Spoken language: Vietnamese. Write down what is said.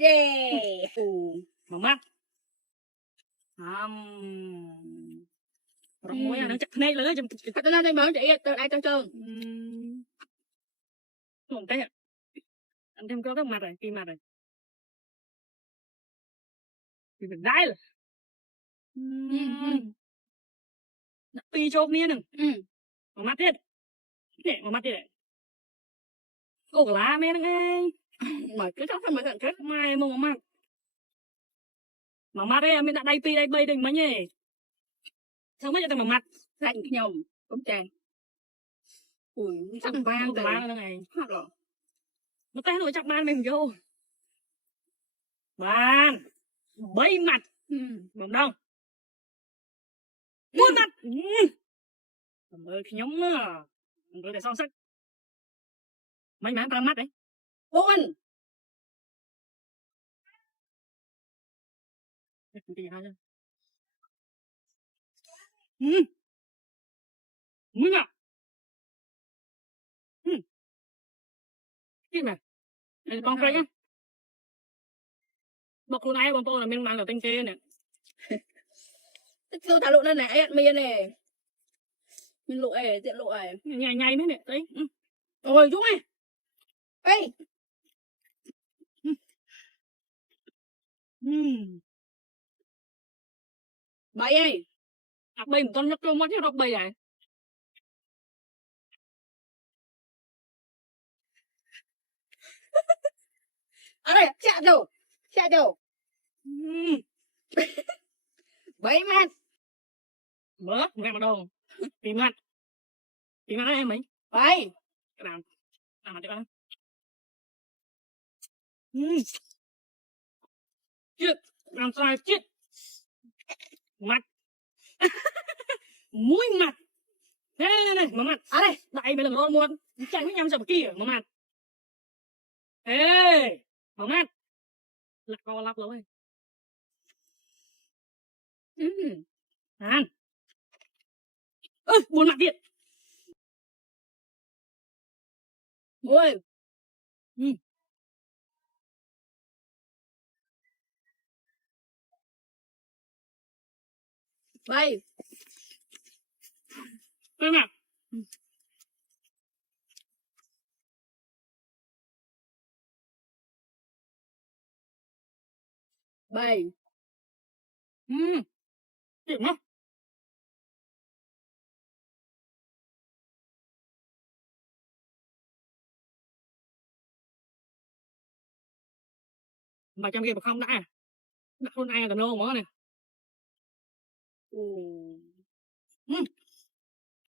Yeah. Mở mắt. Rồi môi nó chặt này lưỡi chừng. Tao nói đây mở chị từ đây tao trơn. Không té. Anh thêm có cái mặt rồi, kia mặt rồi. Thì mình đái rồi. Pi chộp nia nừng. Mở mắt tiếp. Để mở mắt tiếp. Cô cả lá mẹ nó ngay. Mà cứ chắc mà thằng chết mai mà mở mắt. Mở mắt đấy em đã đây pi đây bay đừng mấy nhỉ. Sao mấy cho tao mở mắt. lạnh nhồng cũng chàng. Ui, Chắc ban cả lá nó ngay. Rồi. Nó té rồi chắc ban mình vô. Ban. Bay mặt. Đúng không? Buôn mặt. Làm ơi cái nhóm á. Làm ơi để son sắc. Mấy má tao mắt đấy. Buôn. Tí hai chứ.มึงà. Cái này. Đây con cây á. Bọc luôn ai con tôi là mình mang ở tên kia nè. Cứ thả lộ nó nè, miên nè. Mình lộ ẻ, tiện lộ ẻ. Nhảy nhảy mấy nè, đấy. Rồi Dũng này. Ê. Bậy ơi. Bầy một con nhắc cho mất chứ đọc bầy này. Ở đây, chạy đâu. Chạy đâu. Bậy man. Mở, nghe vào đâu. Tìm mặt. Tìm mặt em mấy. Bậy. Cái nào. Làm mặt đi con. Chết. Làm sai chết. Mặt. Mũi mặt. Đây, mở mặt. À đây. Đại mày đừng lo muôn. Chạy với nhau sợ kia, mở mặt. Ê, mở mắt. Là co lắp lối. Ăn. Buồn mặt điện. Ôi. Bậy. Tôi nào. Bậy. Điểm không? Mà trong kia mà không đã. Đặt luôn ai là nô mở nè.